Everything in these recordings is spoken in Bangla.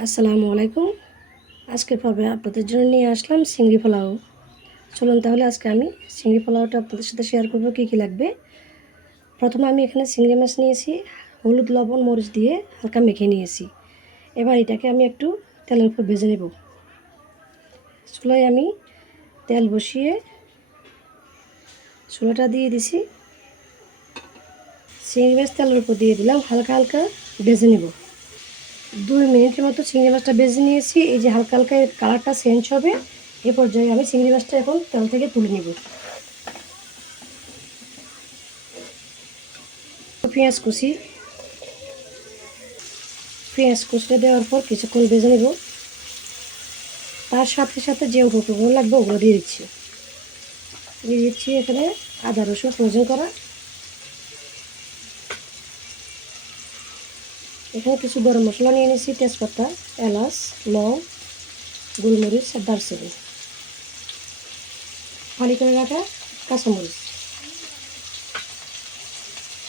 আসসালামু আলাইকুম। আজকের পর্বে আপনাদের জন্য নিয়ে আসলাম চিংড়ি পোলাও। চলুন তাহলে আজকে আমি চিংড়ি পোলাওটা আপনাদের সাথে শেয়ার করব, কী কী লাগবে। প্রথমে আমি এখানে চিংড়ি মাছ নিয়েছি, হলুদ, লবণ, মরিচ দিয়ে হালকা মেখে নিয়েছি। এবার এটাকে আমি একটু তেলের উপর ভেজে নেব। চুলায় আমি তেল বসিয়ে চুলাটা দিয়ে দিছি। চিংড়ি মাছ তেলের উপর দিয়ে দিলাম, হালকা হালকা ভেজে নেব। দুই মিনিটের মতো চিংড়ি মাছটা বেজে নিয়েছি। এই যে হালকা হালকা কালারটা চেঞ্জ হবে। এ পর্যায়ে আমি চিংড়ি মাছটা এখন তেল থেকে তুলে নেব। পেঁয়াজ কুচি। পেঁয়াজ কুচিটা দেওয়ার পর কিছুক্ষণ বেজে নেব। তার সাথে সাথে যে উপকরণ লাগবে ওগুলো দিয়ে দিচ্ছি। দিয়ে দিচ্ছি এখানে আদা রসুন ফ্রোজেন করা। এখানে কিছু গরম মশলা নিয়ে নিয়েছি, তেজপাতা, এলাচ, লং, গোলমরিচ আর দারচিনি। ফালি করে রাখা কাঁচামরিচ।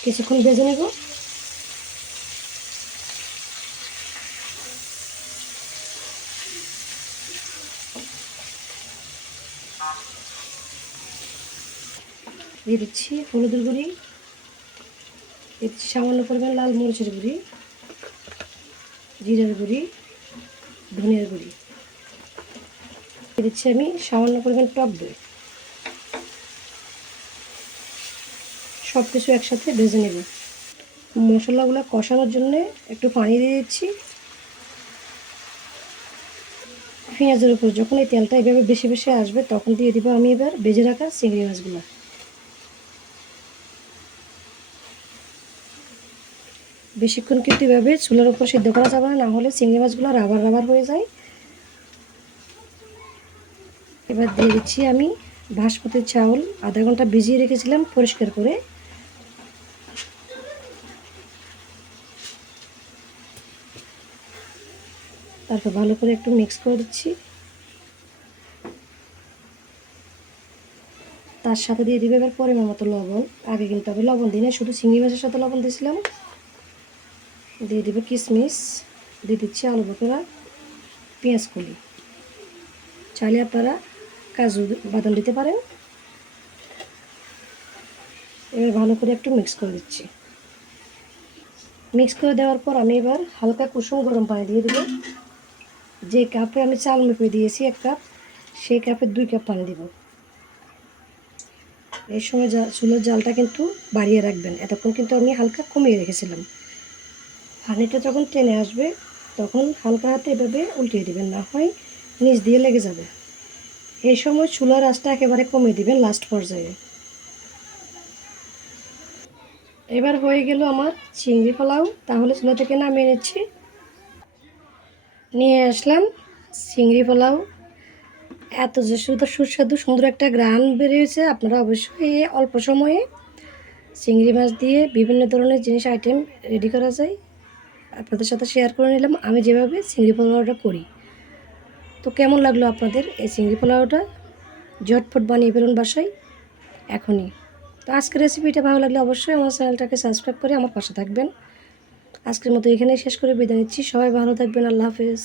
কিছুক্ষণ ভেজে নেব। দিয়ে দিচ্ছি হলুদের গুঁড়ি। দিচ্ছি সামান্য পরিমাণ লাল মরিচের গুঁড়ি। জিরার গুঁড়ি, ধনিয়ার গুঁড়ি। দিচ্ছি আমি সামান্য পরিমাণ টক দই। সব কিছু একসাথে ভেজে নেব। মশলাগুলো কষানোর জন্যে একটু পানি দিয়ে দিচ্ছি। পেঁয়াজের উপর যখন এই তেলটা এভাবে বেশি বেশি আসবে, তখন দিয়ে দিব আমি এবার ভেজে রাখা চিংড়ি মাছগুলো। বেশিক্ষণ কিন্তু এভাবে চুলার উপর সিদ্ধ করা যাবে না হলে চিংড়ি মাছগুলো রাবার রাবার হয়ে যায়। এবার দিয়ে দিচ্ছি আমি বাসমতির চাউল, আধা ঘণ্টা ভিজিয়ে রেখেছিলাম পরিষ্কার করে। তারপর ভালো করে একটু মিক্স করে দিচ্ছি। তার সাথে দিয়ে দিবে এবার পরিমাণ মতো লবণ। আগে কিন্তু আমি লবণ দিই না শুধু চিংড়ি মাছের সাথে লবণ দিয়েছিলাম। দিয়ে দেবে কিশমিশ দিয়ে দিচ্ছি আলু বকরা পেঁয়াজ কলি। চাইলে আপনারা কাজু বাদাম দিতে পারেন। এবার ভালো করে একটু মিক্স করে দিচ্ছি। মিক্স করে দেওয়ার পর আমি এবার হালকা কুসুম গরম পানি দিয়ে দেবো। যে কাপে আমি চাল মেপে দিয়েছি এক কাপ সেই কাপে দুই কাপ পানি দেব। এই সময় চুলোর জালটা কিন্তু বাড়িয়ে রাখবেন। এতক্ষণ কিন্তু আমি হালকা কমিয়ে রেখেছিলাম। পানিটা যখন টেনে আসবে, তখন হালকা হাতে এভাবে উল্টিয়ে দিবেন, না হয় নিচ দিয়ে লেগে যাবে। এই সময় চুলার আঁচটা একেবারে কমিয়ে দিবেন লাস্ট পর্যায়ে। এবার হয়ে গেল আমার চিংড়ি পোলাও। তাহলে চুলা থেকে নামিয়ে নিচ্ছি। নিয়ে আসলাম চিংড়ি পোলাও। এত যে সুন্দর সুস্বাদু সুন্দর একটা গ্রান বেরিয়েছে, আপনারা অবশ্যই অল্প সময়ে চিংড়ি মাছ দিয়ে বিভিন্ন ধরনের জিনিস আইটেম রেডি করা যায়। আপনাদের সাথে শেয়ার করে নিলাম। আমি যেভাবে চিংড়ি পোলাওটা করি। তো কেমন লাগল আপনাদের এই চিংড়ি পোলাওটা? ঝটফট বানিয়ে ফেলুন বাসায়, এখনই। তো আজকের রেসিপিটা ভালো লাগলে অবশ্যই আমার চ্যানেলটাকে সাবস্ক্রাইব করে আমার পাশে থাকবেন। আজকের মতো এখানেই শেষ করে বিদায় নিচ্ছি। সবাই ভালো থাকবেন। আল্লাহ হাফেজ।